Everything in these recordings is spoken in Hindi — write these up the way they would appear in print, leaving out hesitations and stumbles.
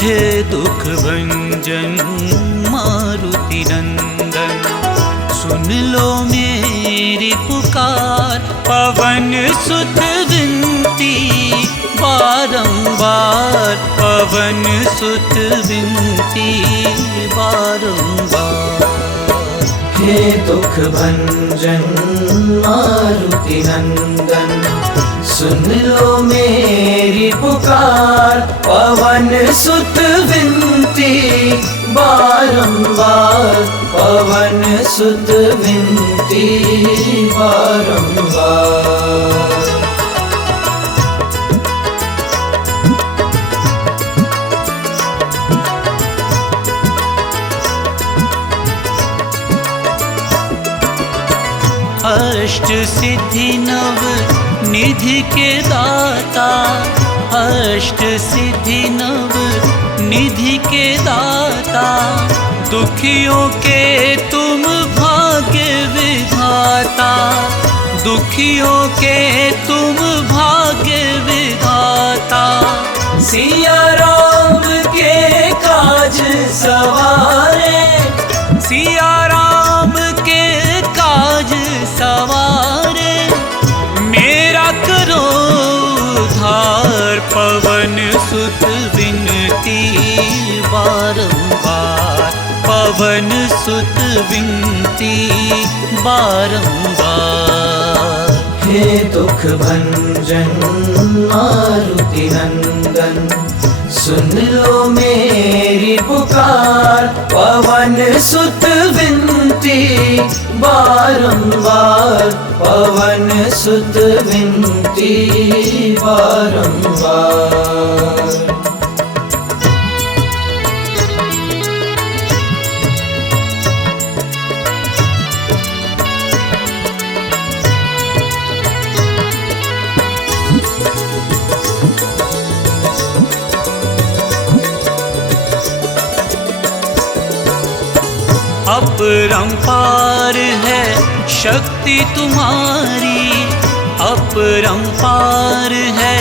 हे दुख भंजन मारुति नंदन, सुन लो मेरी पुकार। पवन सुत विनती बारंबार, पवन सुत विनती बारंबार। हे दुख भंजन मारुति नंदन, सुन लो मेरी पुकार। पवन सुत विनती बारंबार, पवन सुत विनती बारंबार। अष्ट सिद्धि नव निधि के दाता, अष्ट सिद्धि नव निधि के दाता। दुखियों के तुम भाग्य विधाता, दुखियों के तुम भाग्य विधाता। सिया राम के काज सवारे, सिया राम के काज सवारे। मेरा करो उद्धार, पवन सुत विनती बारंबार, पवन सुत विनती बारंबार। हे दुख भंजन मारुति नंदन, सुन लो मेरी पुकार। पवन सुत विनती बारंबार, पवन सुत विनती बारंबार। अपरंपार है शक्ति तुम्हारी, अपरंपार है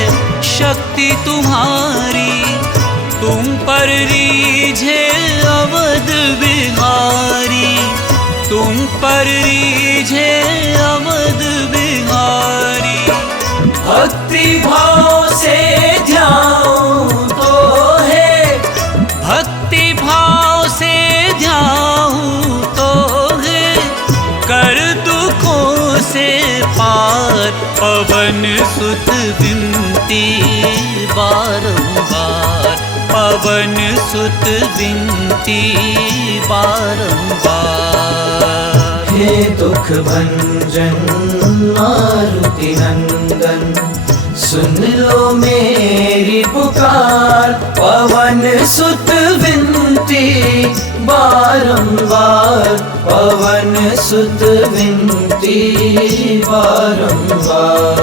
शक्ति तुम्हारी। तुम पर रीझे अवध बिहारी, तुम पर रीझे अवध बिहारी। भक्ति भाव से ध्याऊं तो है, भक्ति भाव से ध्याऊं तो है। कर दुखों से पार, पवन सुत विनती बारंबार, पवन सुत विनती बारंबार। हे दुख भंजन मारुति नंदन, सुन लो मेरी पुकार। पवन सुत विनती बारंबार, पवन सुत विनती बारंबार।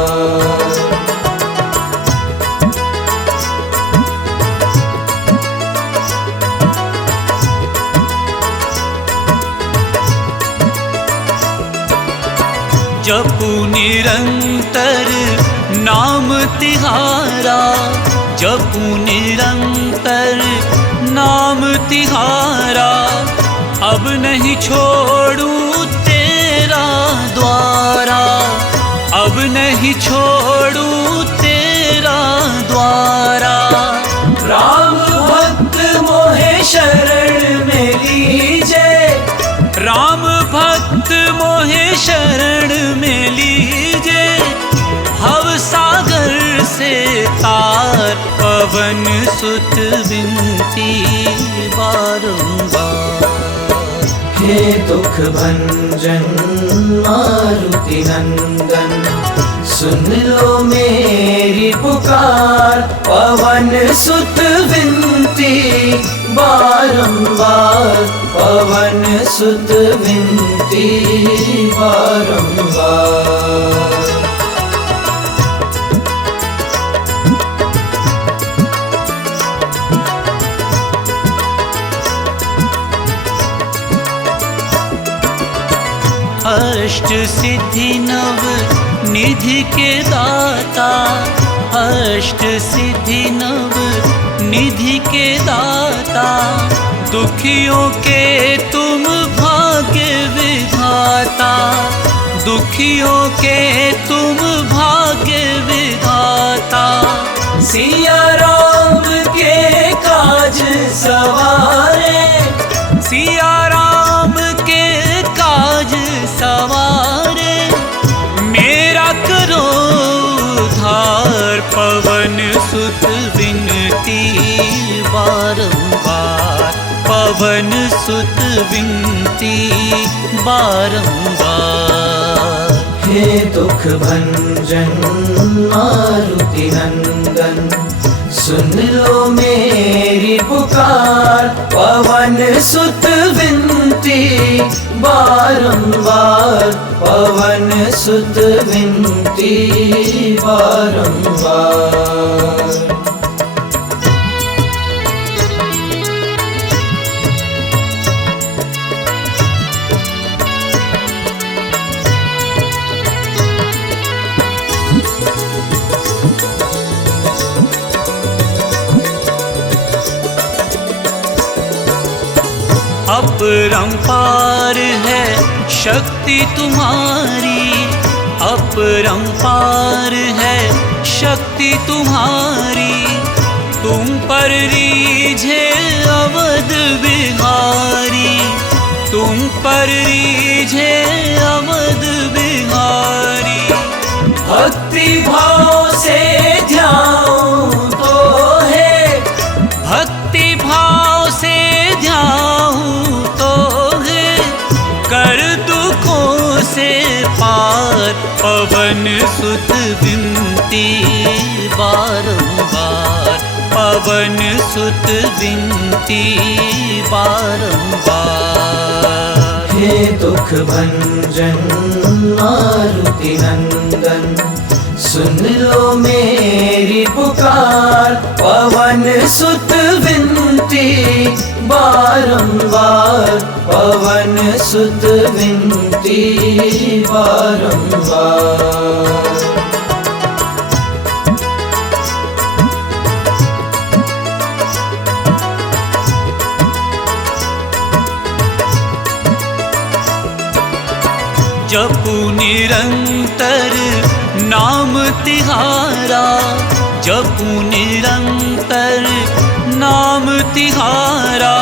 जपू निरंतर नाम तिहारा, जपू निरंतर नाम तिहारा। अब नहीं छोड़ूं तेरा द्वारा, अब नहीं छोड़ूं तेरा द्वारा। राम भक्त मोहे शरण में लीजे, राम भक्त मोहे शरण में लीजे। भव सागर से तार, पवन सुत विनती बारंबार। हे दुख भंजन मारुति नंदन, सुन लो मेरी पुकार। पवन सुत विनती बारंबार, पवन सुत विनती बारंबार। अष्ट सिद्धि नव निधि के दाता, अष्ट सिद्धि नव निधि के दाता, दुखियों के तुम भाग्य विधाता, दुखियों के तुम भाग्य विधाता। सिया राम के काज सवारे, सिया राम के काज सवारे, मेरा करो उद्धार। पवन सुत विनती बारंबार, पवन सुत विनती बारंबार। हे दुख भंजन मारुति नंदन, सुन लो मेरी पुकार। पवन सुत विनती बारंबार, पवन सुत विनती बारंबार। अपरंपार है शक्ति तुम्हारी, अपरंपार है शक्ति तुम्हारी। तुम पर रीझे अवध बिहारी, तुम पर रीझे अवध बिहारी। भक्ति भाव से ध्याऊं तो है, भक्ति भाव से ध्याऊं तो है, कर दुखों से पार। पवन सुत विनती बारंबार, पवन सुत विनती बारंबार। हे दुख भंजन मारुति नंदन, सुन लो मेरी पुकार। पवन सुत विनती बारंबार, पवन सुत विनती बारंबार। जपू निरंतर नाम तिहारा, जपू निरंतर नाम तिहारा।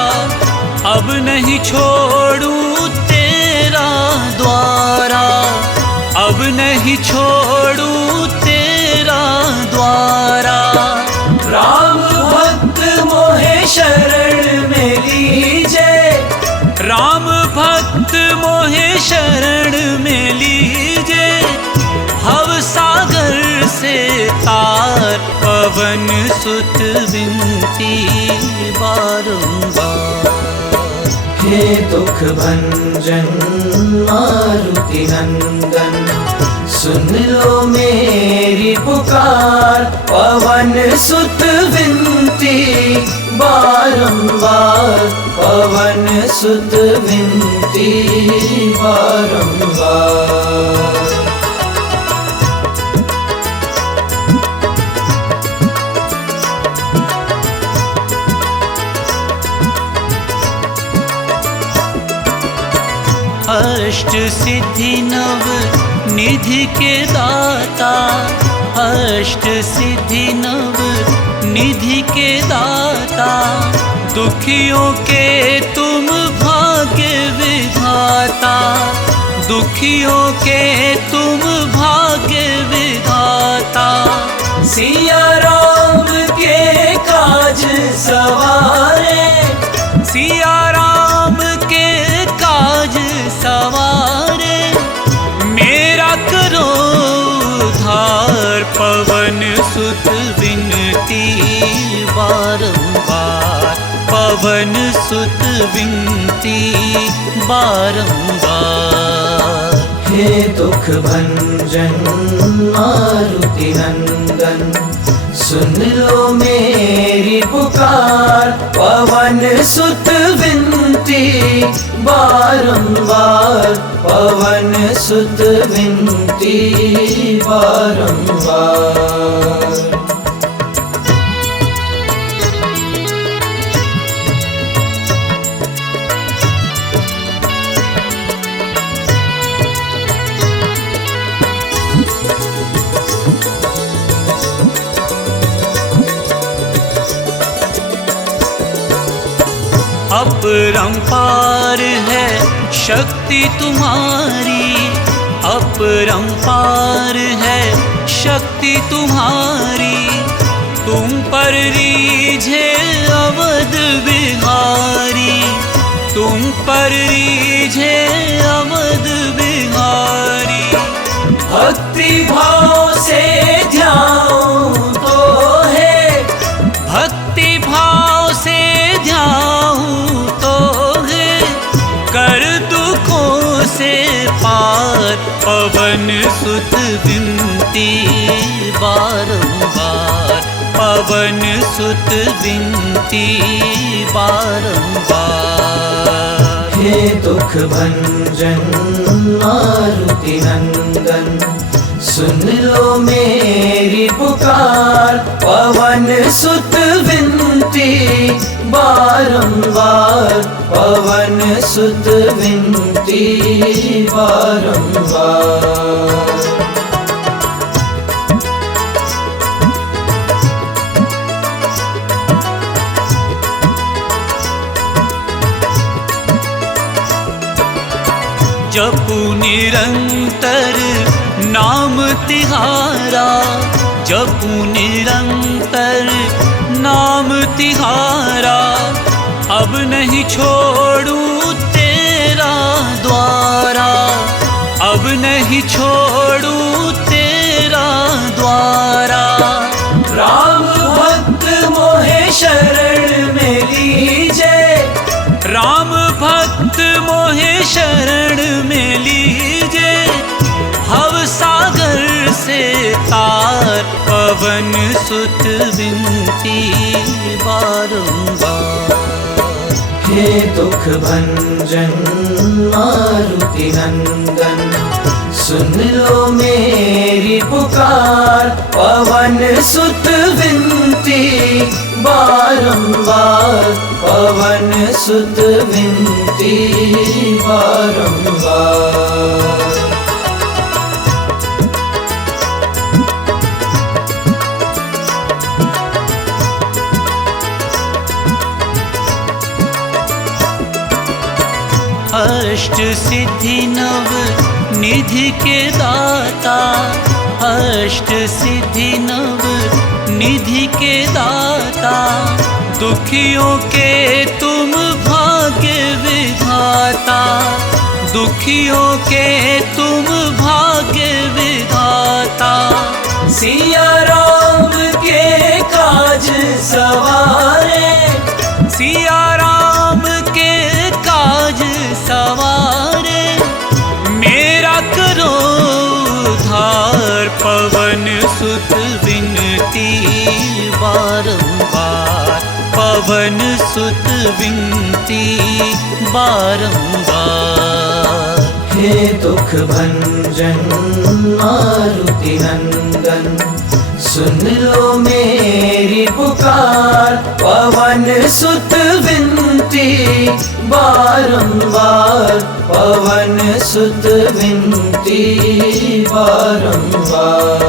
अब नहीं छोड़ूं तेरा द्वारा, अब नहीं छोड़ूं तेरा द्वारा। राम भक्त मोहे शरण में लीजे, राम भक्त मोहे शरण में लीजे। भव सागर से तार, पवन सुत विनती बारंबार। हे दुख भंजन मारुति नंदन, सुन लो मेरी पुकार। पवन सुत विनती बारंबार, पवन सुत विनती बारंबार। अष्ट सिद्धि नव निधि के दाता, अष्ट सिद्धि नव निधि के दाता। दुखियों के तुम भाग्य विधाता, दुखियों के तुम भाग्य विधाता। सिया राम के काज सवारे, सिया राम के काज सवारे, मेरा करो उद्धार। पवन सुत विनती बारंबार, पवन सुत विनती बारंबार। हे दुख भंजन मारुति नंदन, सुन लो मेरी पुकार। पवन सुत विनती बारंबार, पवन सुत विनती बारंबार। अपरंपार है शक्ति तुम्हारी, अपरंपार है शक्ति तुम्हारी। तुम पर रीझे अवध बिहारी, तुम पर रीझे अवध बिहारी। भक्ति भाव से ध्याऊं तो है, भक्ति भाव से ध्याऊं तो है, कर दुखों से पार। पवन सुत विनती बारंबार, पवन सुत विनती बारंबार। हे दुख भंजन मारुति नंदन, सुन लो मेरी पुकार। पवन सुत विनती बारंबार, पवन सुत विनती बारंबार। जपू निरंतर नाम तिहारा, जपू निरंतर नाम तिहारा। अब नहीं छोड़ू तेरा द्वारा, अब नहीं छोड़ू तेरा द्वारा। राम भक्त मोहे शरण में लीजे, राम भक्त मोहे शरण में लीजे। भव सागर से तार, पवन सुत विनती बारंबार। हे दुख भंजन मारुति नंदन, सुन लो मेरी पुकार। पवन सुत विनती बारंबार, पवन सुत विनती बारंबार। अष्ट सिद्धि नव निधि के दाता, अष्ट सिद्धि नव निधि के दाता। दुखियों के तुम भाग्य विधाता, दुखियों के तुम भाग्य विधाता। सिया राम के काज सवारे, सिया राम के काज सवारे। मेरा करो उद्धार, पवन सुत विनती बारंबार, पवन सुत विनती बारंबार। हे दुख भंजन मारुति नंदन, सुन लो मेरी पुकार। पवन सुत विनती बारंबार, पवन सुत विनती बारंबार।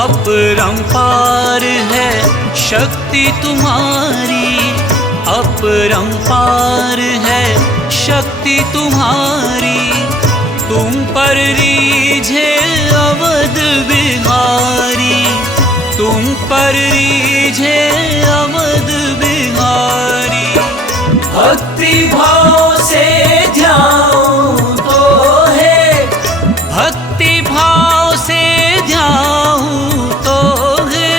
अपरंपार है शक्ति तुम्हारी, अपरंपार है शक्ति तुम्हारी। तुम पर रीझे अवध बिहारी, तुम पर रीझे अवध बिहारी। भक्ति भाव से ध्याऊं तो है, भक्ति भाव से ध्याऊं तो है,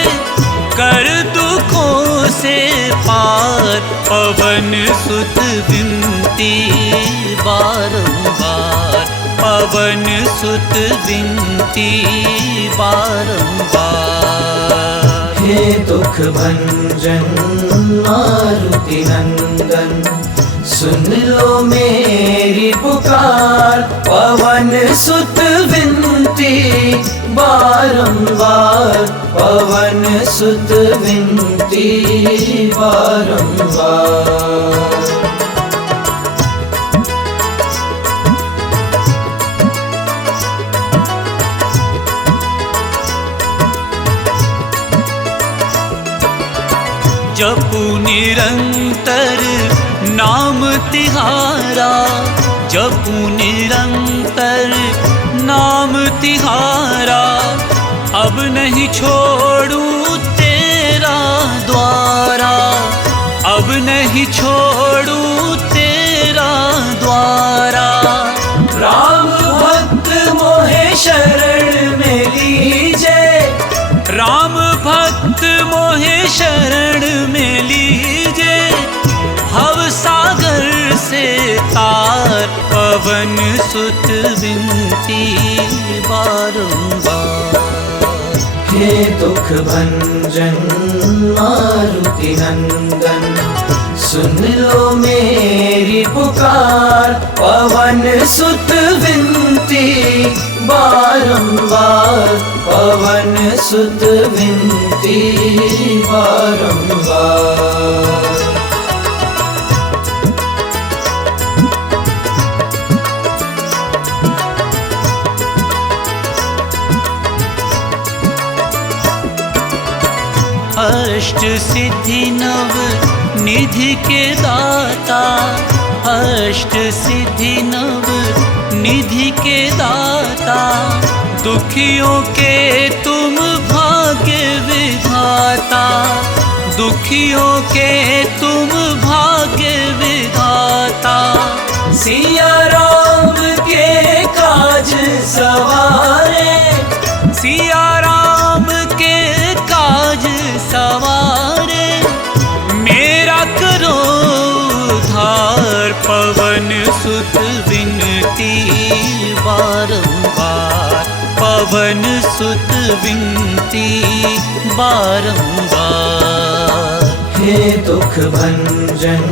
कर दुखों से पार। पवन सुत विनती बारंबार, पवन सुत विनती बारंबार। हे दुख भंजन मारुति नंदन, सुन लो मेरी पुकार। पवन सुत विनती बारंबार पवन सुत विनती बारंबार। जपू निरंतर नाम तिहारा, जपू निरंतर नाम तिहारा, अब नहीं छोड़ू तेरा द्वारा, अब नहीं छोड़ू तेरा द्वारा। राम भक्त मोहे शरण में लीजे, राम भक्त मोहे शरण में लीजे, भव सागर से तार पवन सुत विनती बारंबार। हे दुख भंजन मारुति नंदन, सुन लो मेरी पुकार, पवन सुत विनती बारंबार, पवन सुत विनती बारंबार। अष्ट सिद्धि नव निधि के दाता, अष्ट सिद्धि नव निधि के दाता, दुखियों के तुम भाग्य विधाता, दुखियों के तुम भाग्य विधाता। सिया राम के काज सवारे, सिया राम के काज सवारे, मेरा करो उद्धार, पवन सुत विनती बारंबार, पवन सुत विनती बारंबार। हे दुख भंजन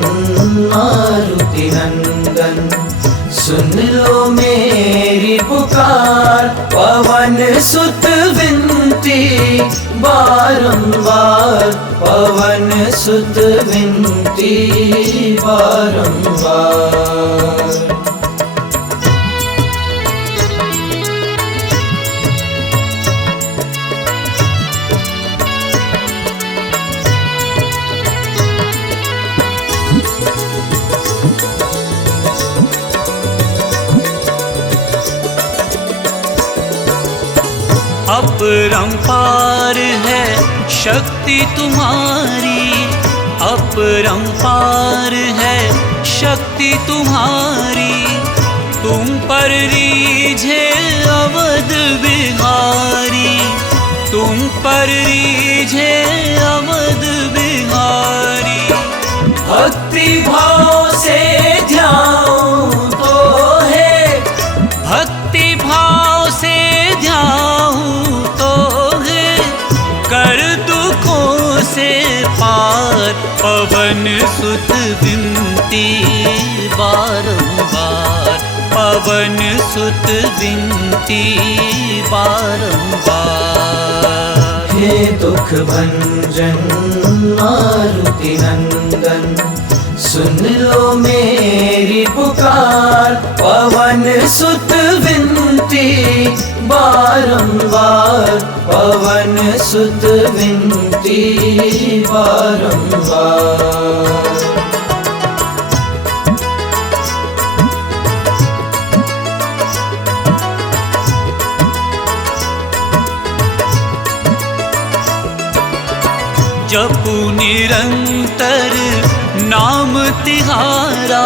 मारुति नंदन, सुन लो मेरी पुकार, पवन सुत विनती बारंबार, पवन सुत विनती बारंबार। अपरंपार है शक्ति तुम्हारी, अपरंपार है शक्ति तुम्हारी, तुम पर रीझे अवध बिहारी, तुम पर रीझे अवध बिहारी। भक्ति भाव से ध्याऊं तो है, भक्ति भाव से ध्याऊं तो है, कर दुखों से पार, पवन सुत विनती बारंबार, पवन सुत विनती बारंबार। हे दुख भंजन मारुति नंदन, सुन लो मेरी पुकार, पवन सुत विनती बारंबार, पवन सुत विनती बारंबार। जपू निरंतर नाम तिहारा,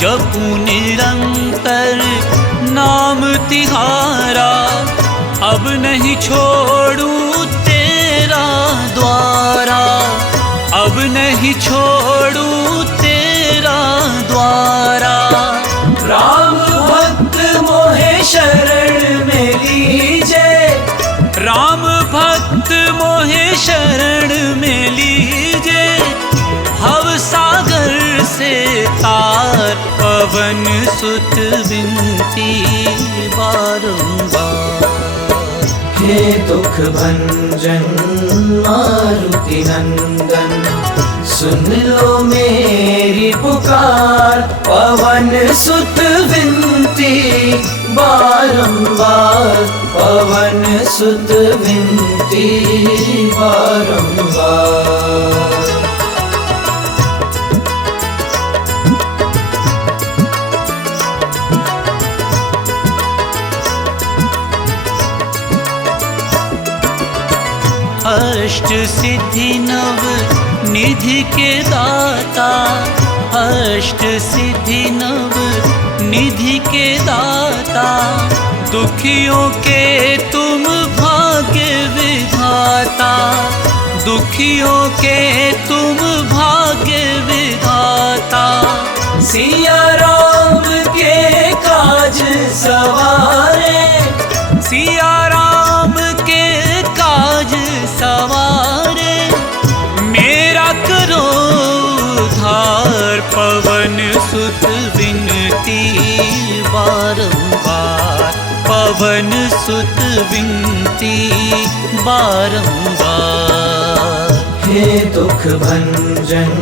जपू निरंतर नाम तिहारा, अब नहीं छोड़ू तेरा द्वारा, अब नहीं छोड़ू तेरा द्वारा। राम भक्त मोहे शरण में लीजे, राम भक्त मोहे शरण में लीजे, भव सागर से तार, पवन सुत विनती बारंबार। हे दुख भंजन मारुति नंदन, सुन लो मेरी पुकार। पवन सुत विनती बारंबार, पवन सुत विनती बारंबार। अष्ट सिद्धि नव निधि के दाता, अष्ट सिद्धि नव निधि के दाता, दुखियों के तुम भाग्य विधाता, दुखियों के तुम भाग्य विधाता। सिया राम के काज सवारे, सिया राम के काज सवारे, मेरा करो उद्धार। पवन सुत विनती बारंबार, पवन सुत विनती बारंबार। हे दुख भंजन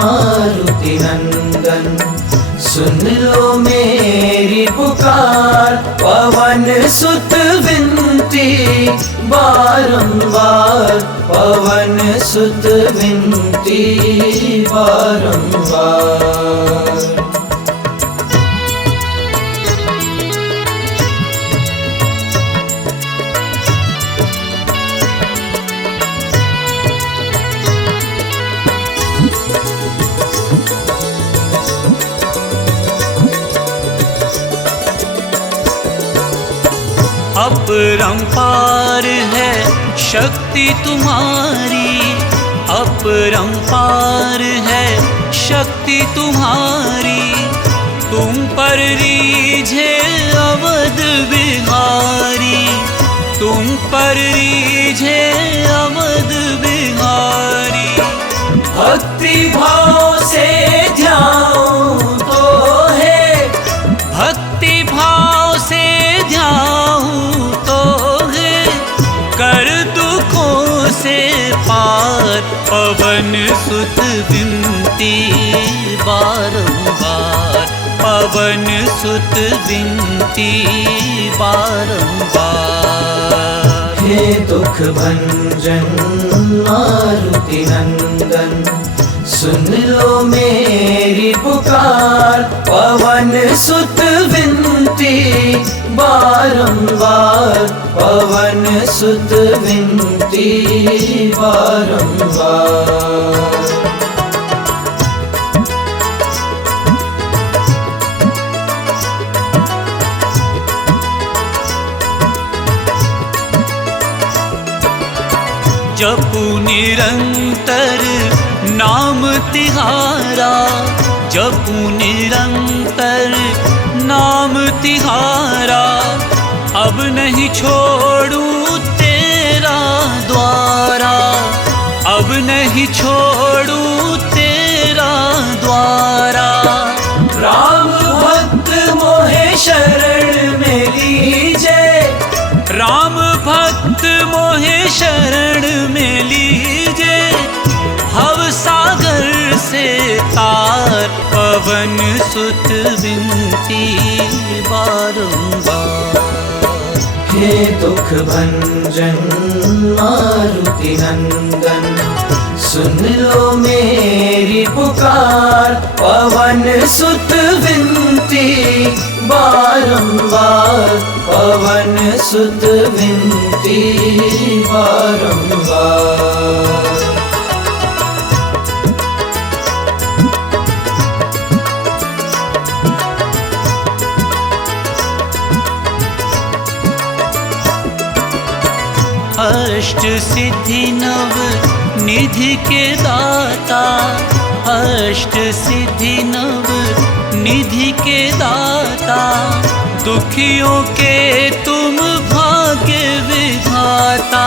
मारुति नंदन, सुन लो मेरी पुकार। पवन सुत विनती बारंबार, पवन सुत विनती बारंबार। अपरंपार है शक्ति तुम्हारी, अपरंपार है शक्ति तुम्हारी। तुम पर रीझे अवध बिहारी, तुम पर रीझे अवध बिहारी। भक्ति भाव से ध्याऊं तो है, भक्ति भाव से ध्याऊं तो है, कर दुखों से पार। पवन सुत विनती बारंबार, पवन सुत विनती बारंबार। हे दुख भंजन मारुति नंदन, सुन लो मेरी पुकार। पवन सुत विनती बारंबार, पवन सुत विनती बारंबार। जपू निरंतर नाम तिहारा, जपू निरंतर नाम तिहारा। अब नहीं छोड़ूं तेरा द्वारा, अब नहीं छोड़ूं तेरा द्वारा। राम भक्त मोहे शरण में लीजे, राम भक्त मोहे शरण में लीजे। भव सागर से तार, पवन सुत विनती बारंबार। हे दुख भंजन मारुति नंदन, सुन लो मेरी पुकार। पवन सुत विनती बारंबार, पवन सुत विनती बारंबार। अष्ट सिद्धि नव निधि के दाता, अष्ट सिद्धि नव निधि के दाता। दुखियों के तुम भाग्य विधाता,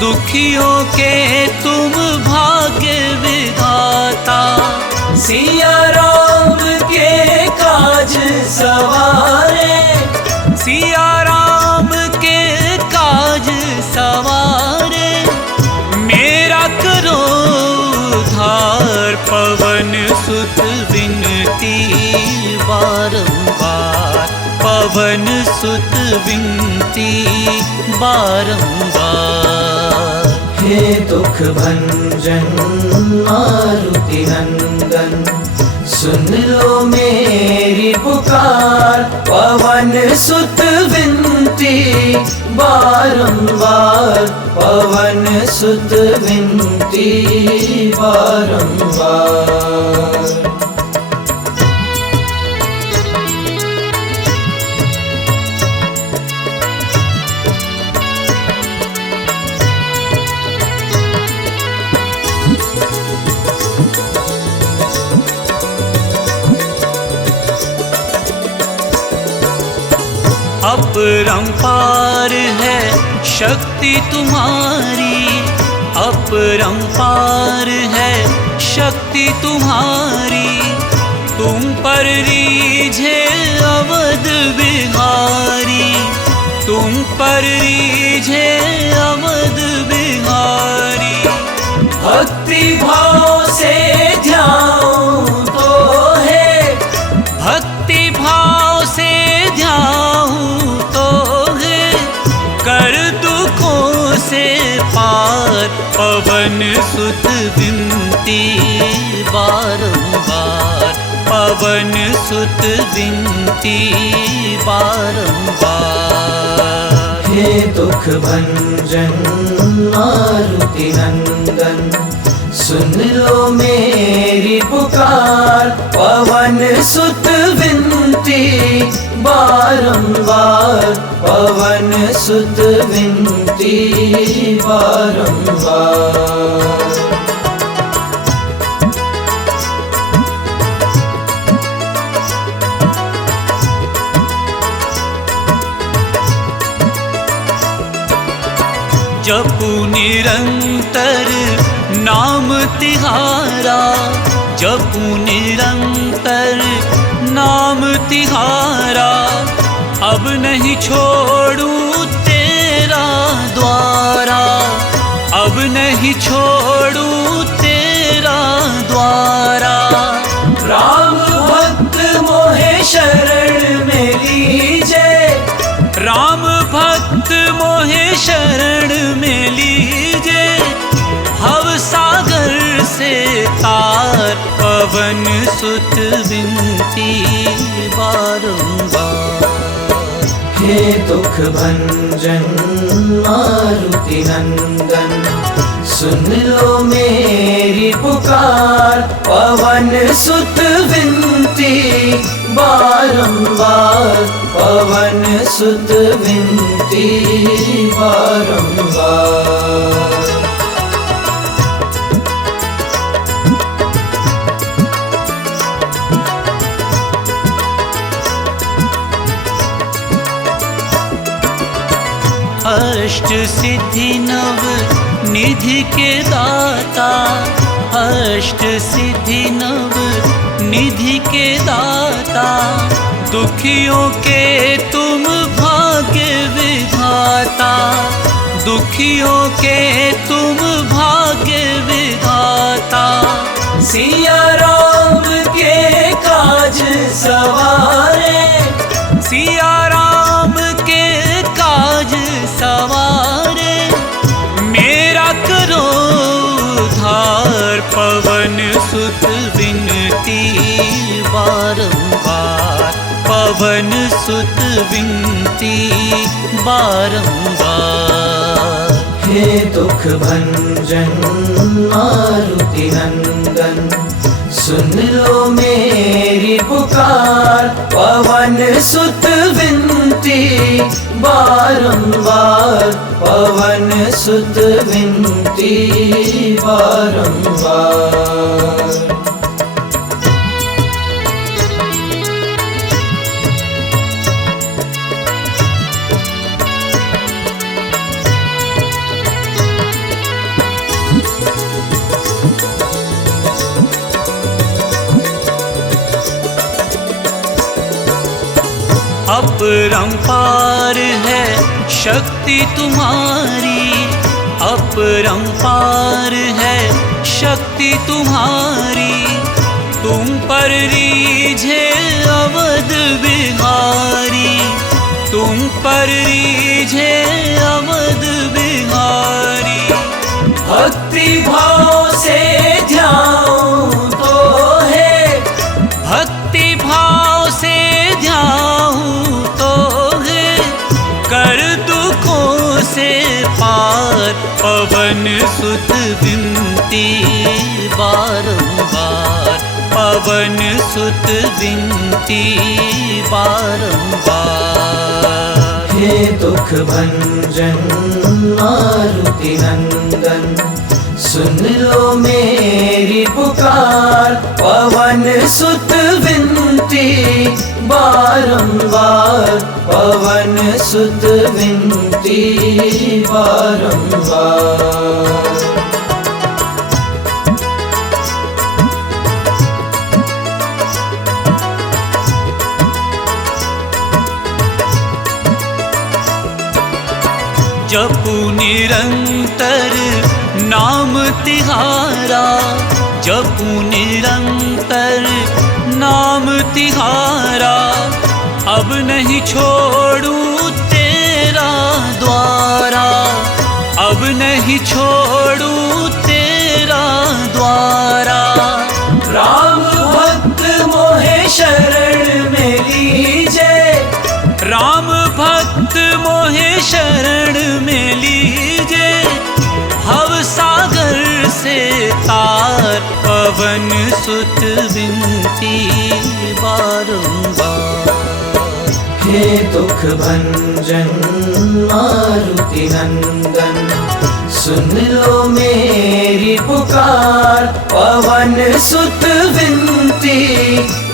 दुखियों के तुम भाग्य विधाता। सिया राम के काज सवारे, सिया राम के काज पवन सुत विनती बारंबार। हे दुख भंजन मारुति नंदन, सुन लो मेरी पुकार। पवन सुत विनती बारंबार, पवन सुत विनती बारंबार। अपरंपार है शक्ति तुम्हारी, अपरंपार है शक्ति तुम्हारी। तुम पर रीझे अवध बिहारी, तुम पर रीझे अवध बिहारी। भक्ति भाव से ध्याऊं तो है, भक्ति भाव से ध्याऊं तो है, कर दुखों से पार। पवन सुत विनती बारंबार, पवन सुत विनती बारंबार। हे दुख भंजन मारुति नंदन, सुन लो मेरी पुकार। पवन सुत विनती बारंबार, पवन सुत विनती बारंबार। जपू निरंतर नाम तिहारा, जपू निरंतर नाम तिहारा। अब नहीं छोड़ूं तेरा द्वारा, अब नहीं छोड़ूं तेरा द्वारा। राम भक्त मोहे शरण में लीजे, राम भक्त मोहे शरण में लीजे। भव सागर से तार, पवन सुत विनती बारंबार। हे दुख भंजन मारुति नंदन, सुन लो मेरी पुकार। पवन सुत विनती बारंबार, पवन सुत विनती बारंबार। अष्ट सिद्धि नव निधि के दाता, अष्ट सिद्धि नव निधि के दाता। दुखियों के तुम भाग्य विधाता, दुखियों के तुम भाग्य विधाता। सिया राम के काज सवारे, सिया राम के काज सवारे। मेरा करो उद्धार, पवन सुत विनती बारंबार, पवन सुत विनती बारंबार। हे दुख भंजन मारुति नंदन, सुन लो मेरी पुकार। पवन सुत विनती बारंबार, पवन सुत विनती बारंबार। अपरंपार है शक्ति तुम्हारी, अपरंपार है शक्ति तुम्हारी। तुम पर रीझे अवध बिहारी, तुम पर रीझे अवध बिहारी। भक्ति भाव से ध्याऊं तो है, भक्ति भाव से ध्याऊं तो है, कर दुखों से पार पवन सुत विनती बारंबार, पवन सुत विनती बारंबार। हे दुख भंजन मारुति नंदन, सुन लो मेरी पुकार, पवन सुत विनती बारंबार, पवन सुत विनती बारंबार। जपू निरंतर नाम तिहारा, जपू निरंतर नाम तिहारा, अब नहीं छोड़ूं तेरा द्वारा, अब नहीं छोड़ूं तेरा द्वारा। राम भक्त मोहे शरण में लीजे, राम भक्त मोहे शरण में लीजे, भव सागर से तार पवन सुत विनती बारंबार। हे दुख भंजन मारुति नंदन, सुन लो मेरी पुकार, पवन सुत विनती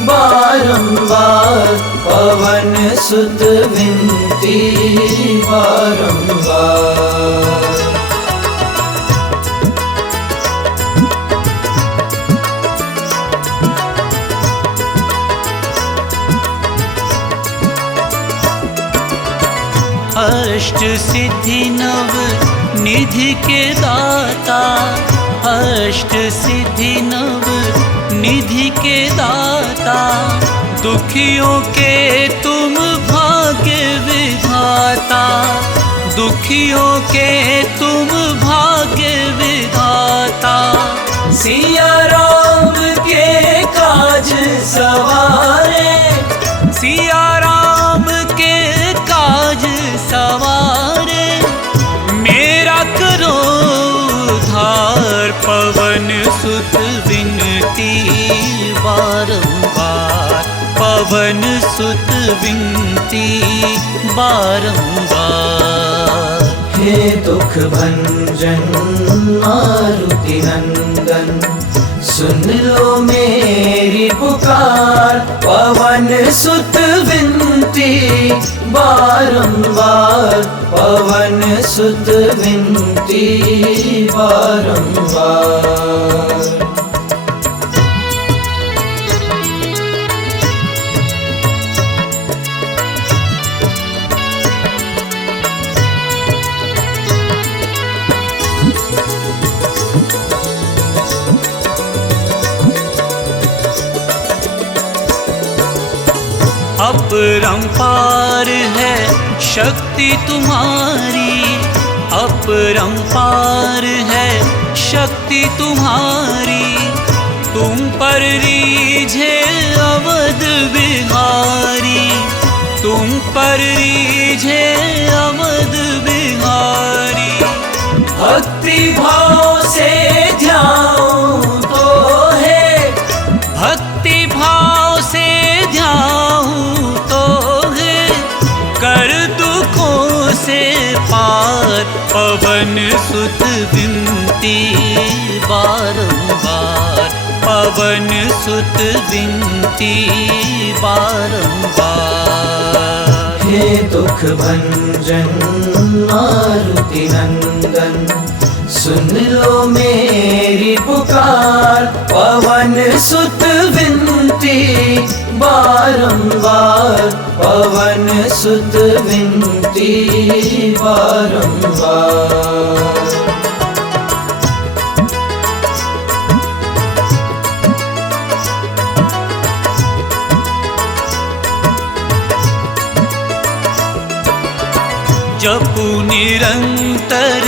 बारंबार, पवन सुत विनती बारंबार। अष्ट सिद्धि नव निधि के दाता, अष्ट सिद्धि नव निधि के दाता, दुखियों के तुम भाग्य विधाता, दुखियों के तुम भाग्य विधाता। सिया राम के काज सवारे, सिया राम के काज सवारे, मेरा करो उद्धार पवन सुत विनती बारंबार, पवन सुत विनती बारंबार। हे दुख भंजन मारुति नंदन, सुन लो मेरी पुकार, पवन सुत विनती बारंबार, पवन सुत विनती बारंबार। अपरंपार है शक्ति तुम्हारी, अपरंपार है शक्ति तुम्हारी, तुम पर रीझे अवध बिहारी, तुम पर रीझे अवध बिहारी। भक्ति भाव से ध्याऊं तो है, भक्ति भाव से ध्याऊं तो है, कर दुखों से पार पवन सुत विनती बारंबार, पवन सुत विनती बारंबार। हे दुख भंजन मारुति नंदन, सुन लो मेरी पुकार, पवन सुत विनती बारंबार, पवन सुत विनती बारंबार। निरंतर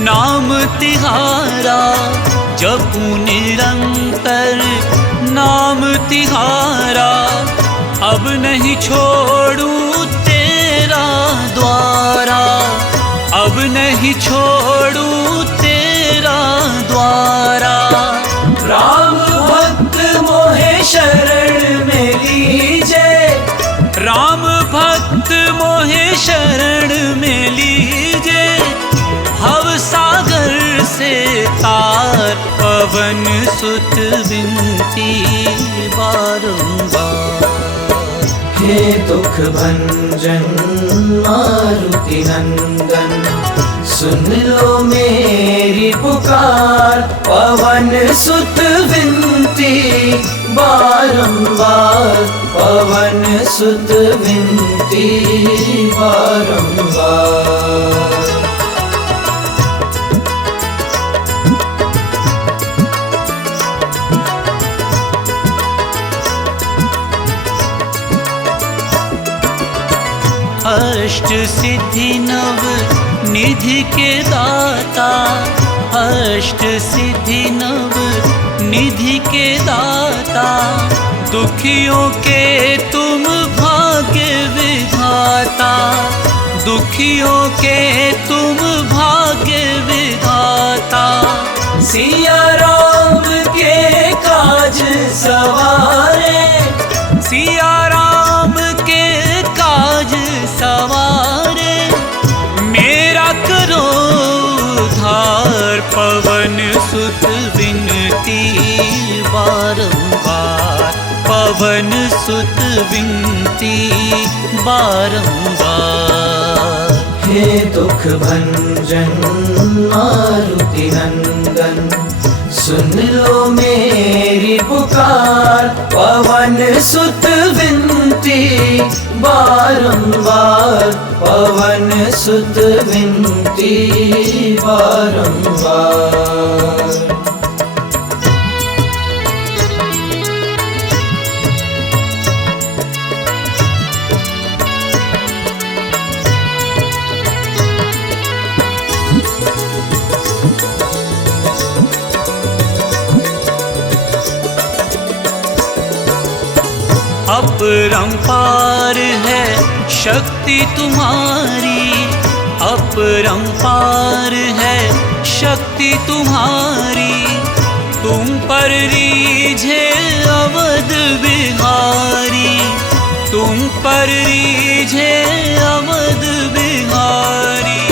नाम तिहारा, जपू निरंतर नाम तिहारा। अब नहीं छोड़ू तेरा द्वारा, अब नहीं छोड़ू तेरा द्वारा। राम भक्त मोहे शरण में लीजे, राम भक्त मोहे शरण में लीजे। भव सागर से तार, पवन सुत विनती बारंबार। हे दुख भंजन मारुति नंदन, सुन लो मेरी पुकार। पवन सुत विनती बारंबार, पवन सुत विनती बारंबार। अष्ट सिद्धि नव निधि के दाता, अष्ट सिद्धि नव निधि के दाता। दुखियों के तुम भाग्य विधाता, दुखियों के तुम भाग्य विधाता। सिया राम के काज सवारे, सिया राम के काज सवारे। मेरा करो उद्धार, पवन सुत विनती बारंबार, पवन सुत विनती बारंबार। हे दुख भंजन मारुति नंदन, सुन लो मेरी पुकार। पवन सुत विनती बारंबार, पवन सुत विनती बारंबार। अपरंपार है शक्ति तुम्हारी, अपरंपार है शक्ति तुम्हारी। तुम पर रीझे अवध बिहारी, तुम पर रीझे अवध बिहारी।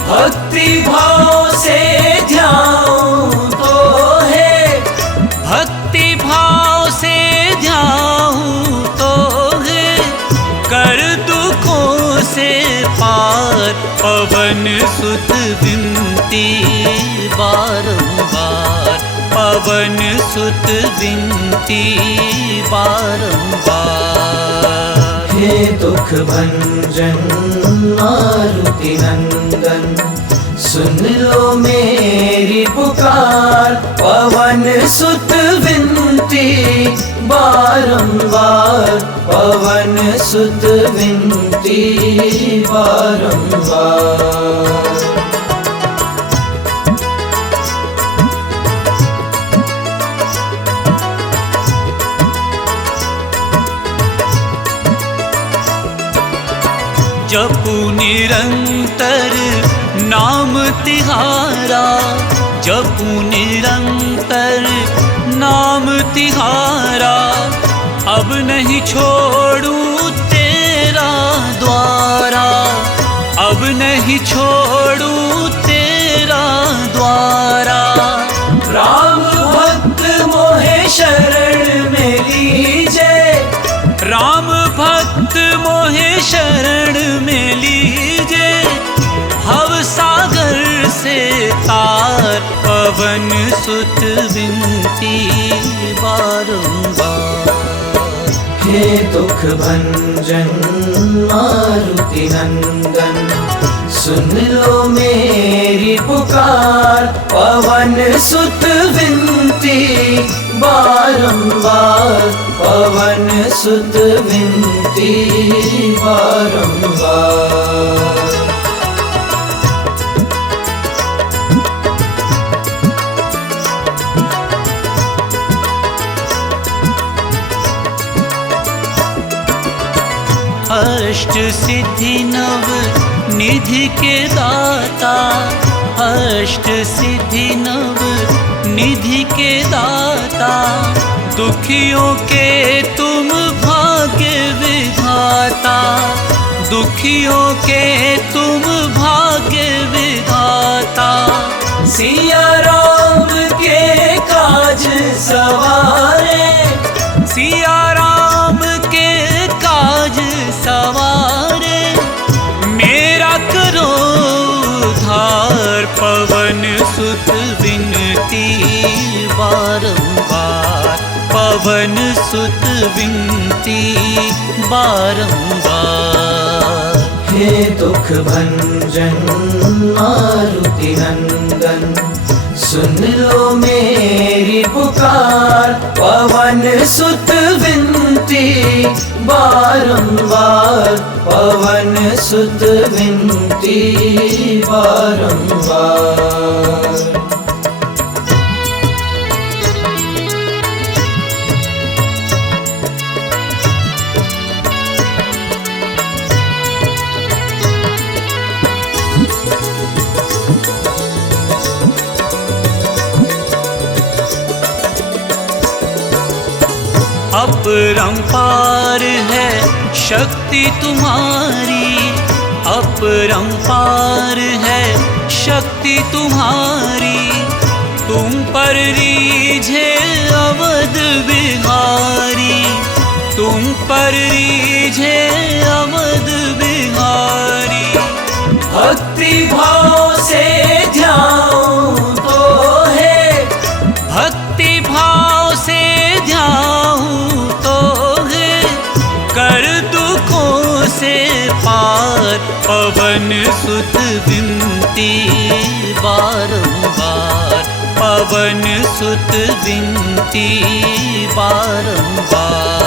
भक्ति भाव से ध्याऊं तो है, भक्ति भाव से ध्याऊं तो है। कर दुखों से पार, पवन सुत विनती बारंबार, पवन सुत विनती बारंबार। हे दुख भंजन मारुति नंदन, सुन लो मेरी पुकार। पवन सुत विनती बारंबार, पवन सुत विनती बारंबार। जपू निरंतर नाम तिहारा, जपू निरंतर नाम तिहारा। अब नहीं छोड़ू तेरा द्वारा, अब नहीं छोड़ू तेरा द्वारा। राम भक्त मोहे शरण में लीजे, राम भक्त मोहे शरण में लीजे। भव सागर से तार, पवन सुत विनती बारंबार। हे दुख भंजन मारुति नंदन, सुन लो मेरी पुकार। पवन सुत विनती बारंबार, पवन सुत विनती बारंबार। अष्ट सिद्धि नव निधि के दाता, अष्ट सिद्धि नव निधि के दाता, दुखियों के तुम भाग्य विधाता, दुखियों के तुम भाग्य विधाता। सिया राम के काज सवारे, सिया राम के काज सवारे, मेरा करो उद्धार। पवन सुत विनती बारंबार, पवन सुत विनती बारंबार। हे दुख भंजन मारुति नंदन, सुन लो मेरी पुकार। पवन सुत विनती बारंबार, पवन सुत विनती बारंबार। अपरंपार है शक्ति तुम्हारी, अपरंपार है शक्ति तुम्हारी। तुम पर रीझे अवध बिहारी, तुम पर रीझे अवध बिहारी। भक्ति भाव से ध्याऊं तो है, भक्ति भाव से ध्याऊं तो है, कर दुखों से पार। पवन सुत विनती बारंबार, पवन सुत विनती बारंबार।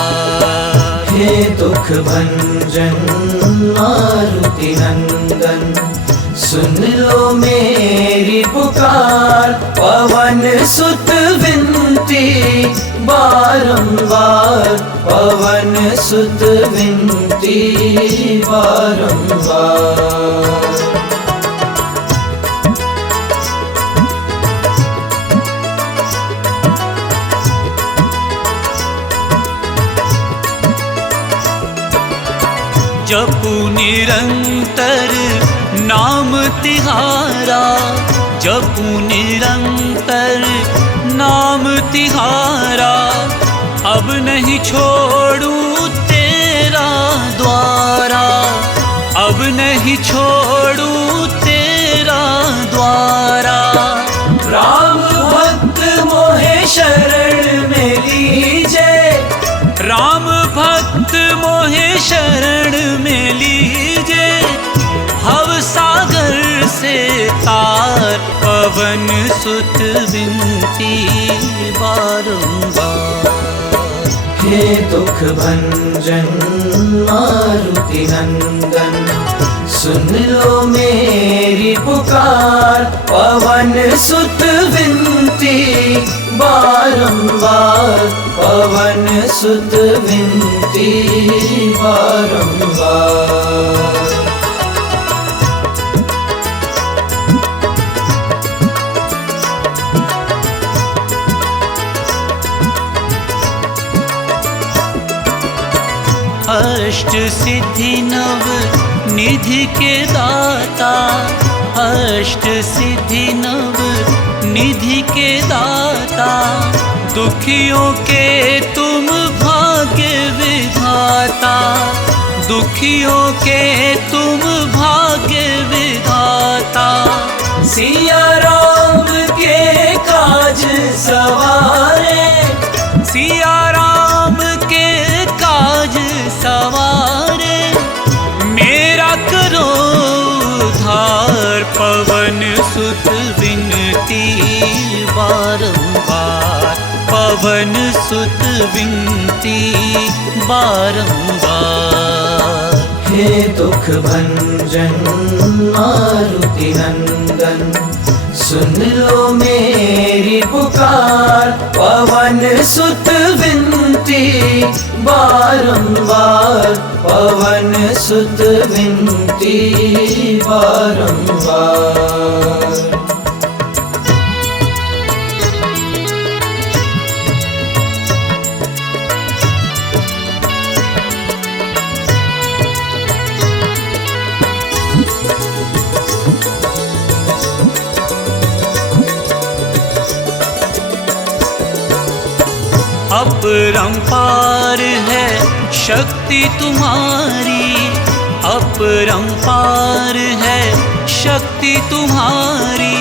हे दुख भंजन मारुति नंदन, सुन लो मेरी पुकार। पवन सुत विनती बारंबार, पवन सुत विनती बारंबार। जपू निरंतर नाम तिहारा, जपू निरंतर नाम तिहारा। अब नहीं छोड़ू तेरा द्वारा, अब नहीं छोड़ू तेरा द्वारा। राम भक्त मोहे शरण में लीजे, राम भक्त मोहे शरण में लीजे। भव सागर से तार, पवन सुत विनती बारंबार। हे दुख भंजन मारुति नंदन, सुन लो मेरी पुकार। पवन सुत विनती बारंबार, पवन सुत विनती बारंबार। अष्ट सिद्धि नव निधि के दाता, अष्ट सिद्धि नव निधि के दाता। दुखियों के तुम भाग्य विधाता, दुखियों के तुम भाग्य विधाता। सिया राम के काज सवारे, सिया राम के काज सवारे, मेरा करो उद्धार। पवन सुत विनती बारंबार, पवन सुत विनती बारंबार। हे दुख भंजन मारुति नंदन, सुन लो मेरी पुकार। पवन सुत विनती बारंबार, पवन सुत विनती बारंबार। अपरंपार है शक्ति तुम्हारी, अपरंपार है शक्ति तुम्हारी।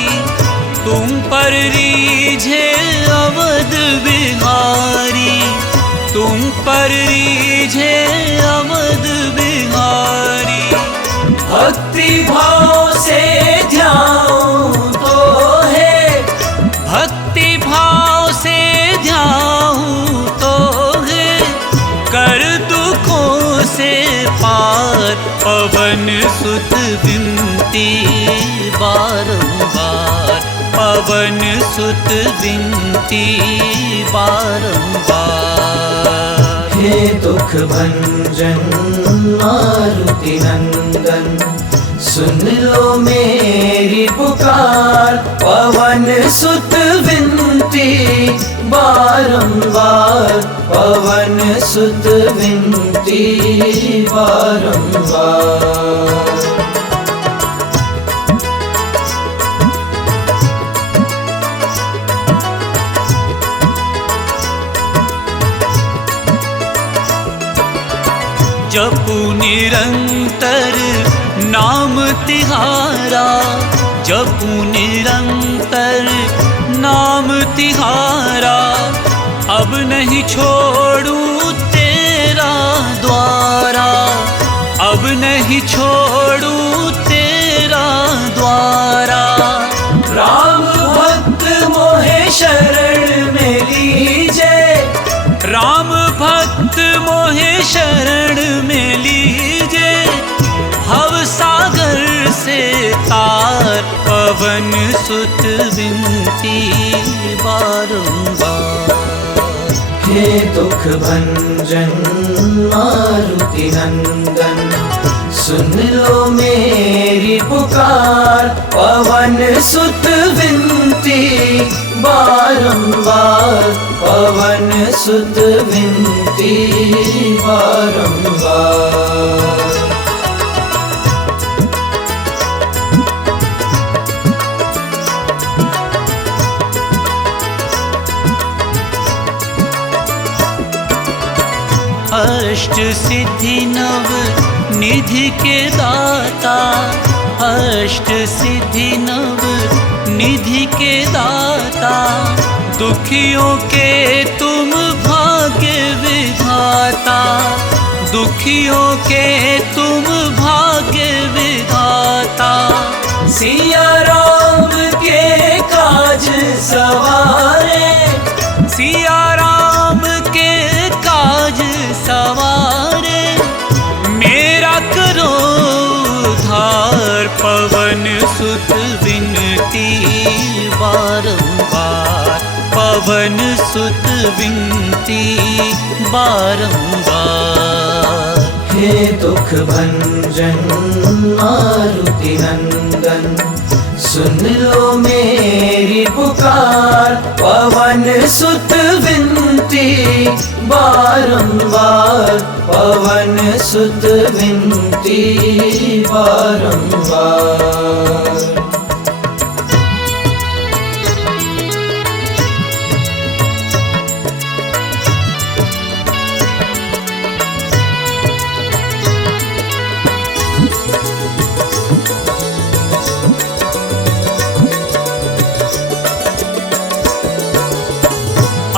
तुम पर रीझे अवध बिहारी, तुम पर रीझे अवध बिहारी। भक्ति भाव से ध्याऊं तो है, भक्ति भाव से ध्याऊं तो है, कर दुखों से पार। पवन सुत विनती बारंबार, पवन सुत विनती बारंबार। हे दुख भंजन मारुति नंदन, सुन लो मेरी पुकार। पवन सुत विनती बारंबार, पवन सुत विनती बारंबार। जपू निरंतर नाम तिहारा, जपू निरंतर नाम तिहारा। अब नहीं छोड़ूं तेरा द्वारा, अब नहीं छोड़ूं तेरा द्वारा। राम भक्त मोहे शरण में लीजे, राम भक्त मोहे शरण में लीजे। भव सागर से तार, पवन सुत विनती बारंबार। हे दुख भंजन मारुति नंदन, सुन लो मेरी पुकार। पवन सुत विनती बारंबार, पवन सुत विनती बारंबार। अष्ट सिद्धि नव निधि के दाता, अष्ट सिद्धि नव निधि के दाता। दुखियों के तुम भाग्य विधाता, दुखियों के तुम भाग्य विधाता। सिया राम के काज सवारे, सिया राम के काज सवारे। मेरा करो उद्धार, पवन सुत विनती बारंबार, पवन सुत विनती बारंबार। हे दुख भंजन मारुति नंदन, सुन लो मेरी पुकार। पवन सुत विनती बारंबार, पवन सुत विनती बारंबार।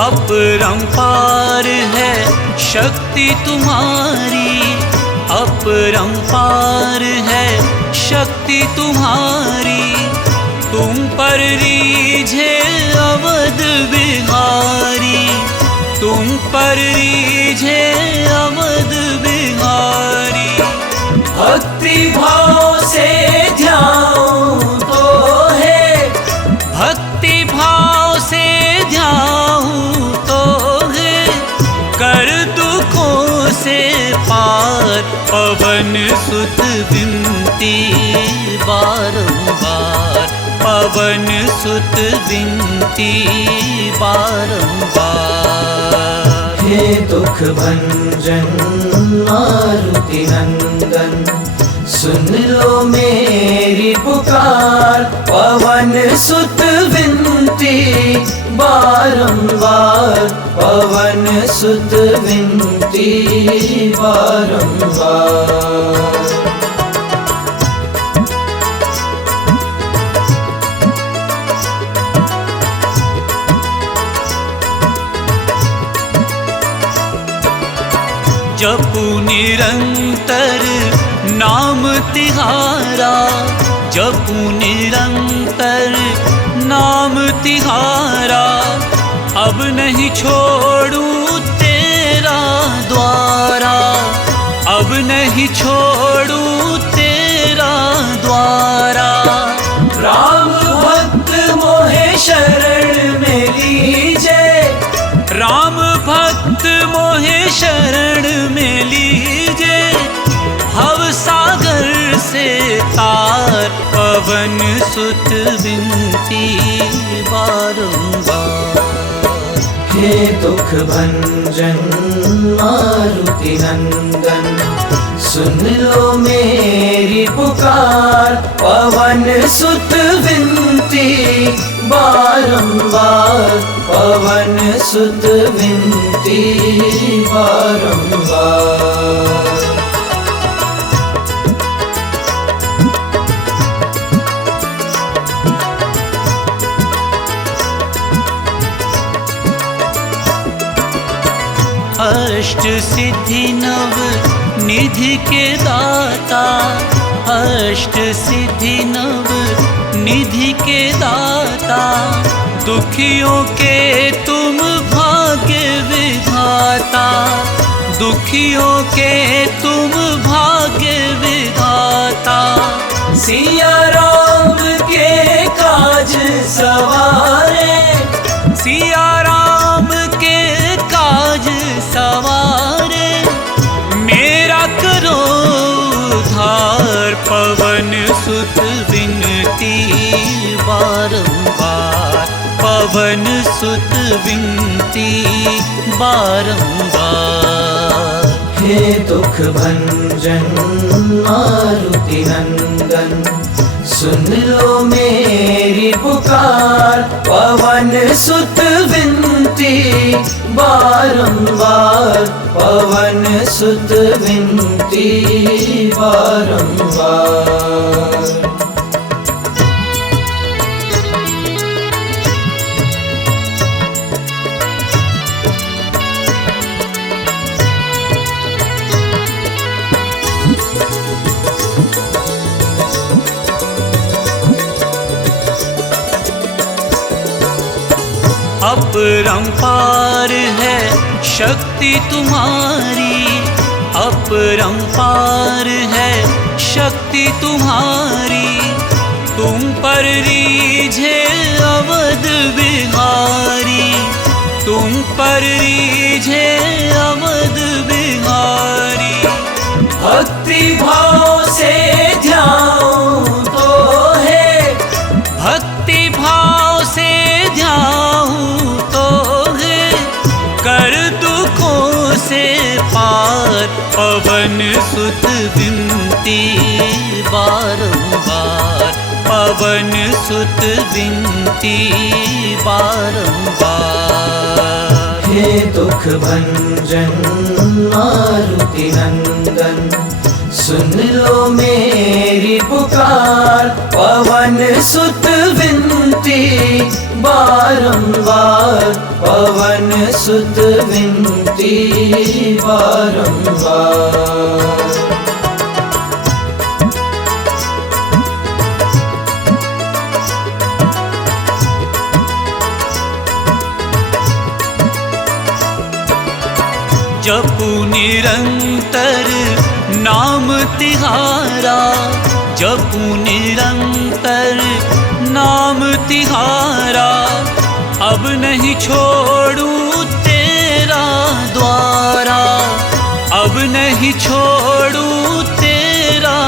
अपरंपार है शक्ति तुम्हारी, अपरंपार है शक्ति तुम्हारी। तुम पर रीझे अवध बिहारी, तुम पर रीझे अवध बिहारी। भक्ति भाव से ध्याऊं तो है, भक्ति भाव से ध्याऊं तो है, कर दुखों विनती बारंबार, पवन सुत विनती बारंबार। हे दुख भंजन मारुति नंदन, सुन लो मेरी पुकार, पवन सुत विनती बारंबार, पवन सुत विनती बारंबार। जपू निरंतर नाम तिहारा, जपू निरंतर नाम तिहारा, अब नहीं छोड़ू तेरा द्वारा, अब नहीं छोड़ू तेरा द्वारा। राम भक्त मोहे शरण में लीजे, राम भक्त मोहे शरण में लीजे, भव सागर से तार, पवन सुत विनती बारंबार। हे दुख भंजन मारुति नंदन, सुन लो मेरी पुकार, पवन सुत विनती बारंबार, पवन सुत विनती बारंबार। अष्ट सिद्धि नव निधि के दाता, अष्ट सिद्धि नव निधि के दाता, दुखियों के तुम भाग्य विधाता, दुखियों के तुम भाग्य विधाता। सिया राम के काज सवारे, सिया राम के काज सवारे, मेरा करो उद्धार, पवन सुत विनती बारंबार, पवन सुत विनती बारंबार। हे दुख भंजन मारुति नंदन, सुन लो मेरी पुकार, पवन सुत विनती बारंबार, पवन सुत विनती बारंबार। अपरंपार है शक्ति तुम्हारी, अपरंपार है शक्ति तुम्हारी, तुम पर रीझे अवध बिहारी, तुम पर रीझे अवध बिहारी। भक्ति भाव से ध्याऊं तो है, भक्ति भाव से ध्याऊं तो है, कर दुखों से पार, पवन सुत विनती बारंबार, पवन सुत विनती बारंबार। हे दुख भंजन मारुति नंदन, सुन लो मेरी पुकार, पवन सुत विनती बारंबार, पवन सुत विनती बारंबार। जपू निरंतर नाम तिहारा, जपू निरंतर नाम तिहारा, अब नहीं छोड़ू तेरा द्वारा, अब नहीं छोड़ू तेरा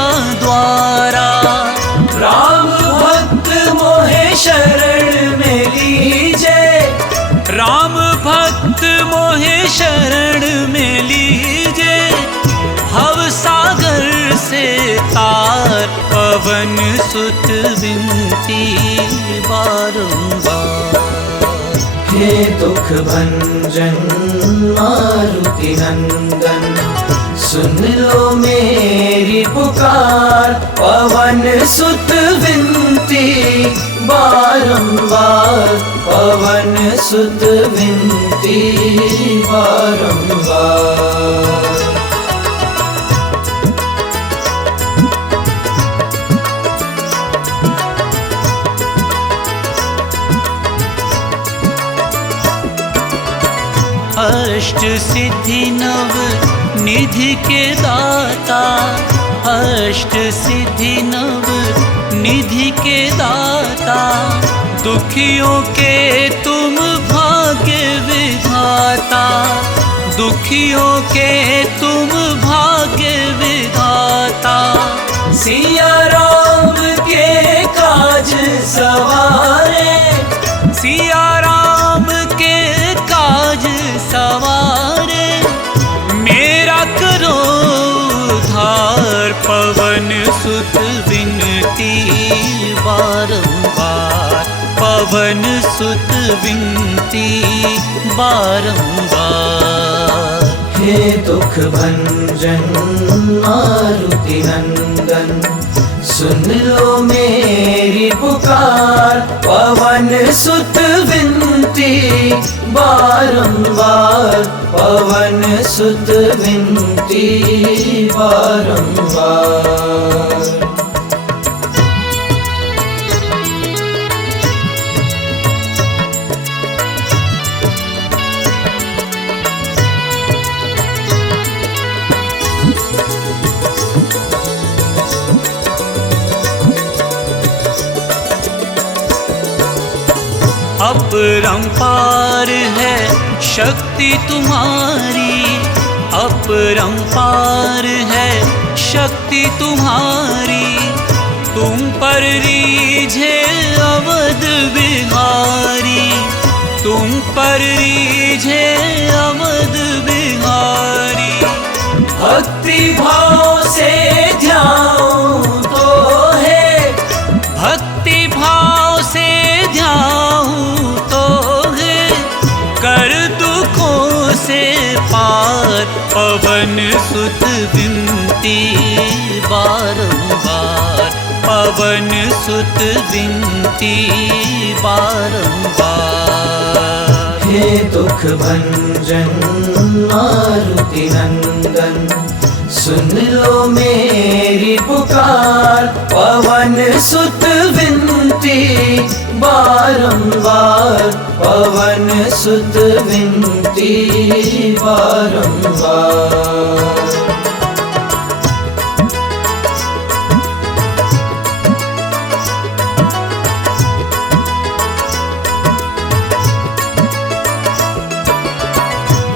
द्वारा। द्वारा। राम भक्त मोहे शरण में लीजे, राम भक्त मोहे शरण में लीजे, भव सागर से तार पवन सुत विनती बारंबार। हे दुख भंजन मारुति नंदन, सुन लो मेरी पुकार, पवन सुत विनती बारंबार, पवन सुत विनती बारंबार। अष्ट सिद्धि नव निधि के दाता, अष्ट सिद्धि नव निधि के दाता, दुखियों के तुम भाग्य विधाता, दुखियों के तुम भाग्य विधाता। सिया राम के काज सवारे, सिया राम के काज सवारे, मेरा करो उद्धार, पवन सुत विनती बारंबार, पवन सुत विनती बारंबार। हे दुख भंजन मारुति नंदन, सुन लो मेरी पुकार, पवन सुत विनती बारंबार, पवन सुत विनती बारंबार। अपरंपार है शक्ति तुम्हारी, अपरंपार है शक्ति तुम्हारी, तुम पर रीझे अवध बिहारी, तुम पर रीझे अवध बिहारी। भक्ति भाव से ध्याऊं तो है, भक्ति भाव से ध्याऊं तो है, कर दुखों से पार, पवन सुत विनती बारंबार, पवन सुत विनती बारंबार। हे दुख भंजन मारुति नंदन, सुन लो मेरी पुकार, पवन सुत विनती बारंबार, पवन सुत विनती बारंबार।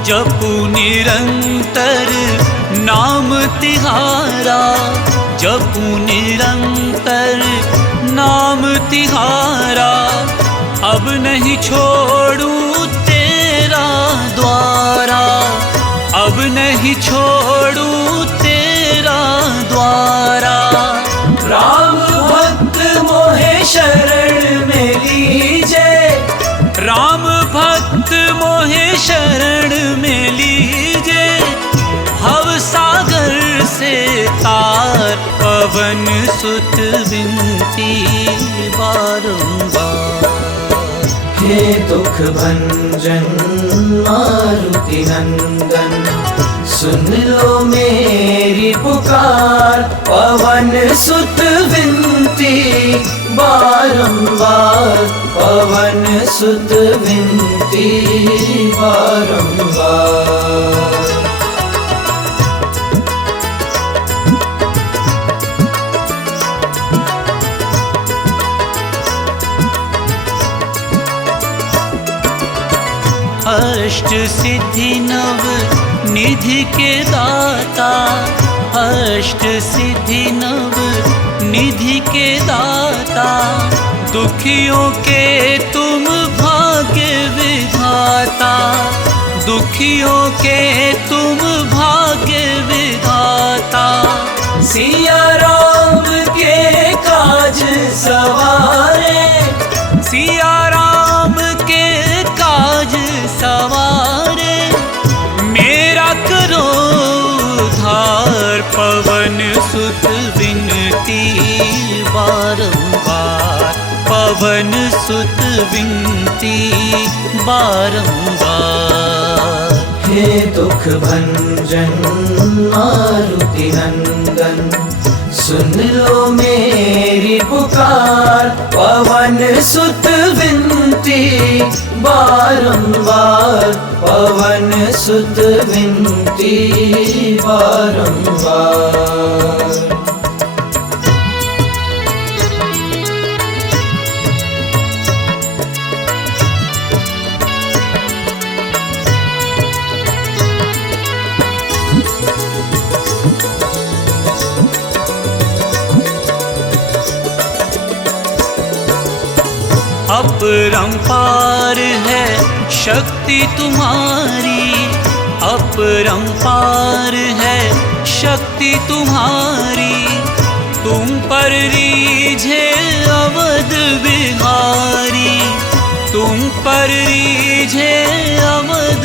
जपू निरंतर नाम तिहारा, जपू निरंतर नाम तिहारा, अब नहीं छोड़ूं तेरा द्वारा, अब नहीं छोड़ूं तेरा द्वारा। राम भक्त मोहे शरण में लीजे, राम भक्त मोहे शरण में लीजे, भव सागर से तार, पवन सुत विनती बारंबार। हे दुख भंजन मारुति नंदन, सुन लो मेरी पुकार, पवन सुत विनती बारंबार, पवन सुत विनती बारंबार। अष्ट सिद्धि नव निधि के दाता, अष्ट सिद्धि नव निधि के दाता, दुखियों के तुम भाग्य विधाता, दुखियों के तुम भाग्य विधाता। सिया राम के काज सवारे, सिया राम के काज सवारे, मेरा करो उद्धार। पवन सुत विनती बारंबार, पवन सुत विनती बारंबार। हे दुख भंजन मारुति नंदन, सुन लो मेरी पुकार। पवन सुत विनती बारंबार, पवन सुत विनती बारंबार। अपरंपार है शक्ति तुम्हारी, अपरंपार है शक्ति तुम्हारी। तुम पर रीझे अवध बिहारी, तुम पर रीझे अवध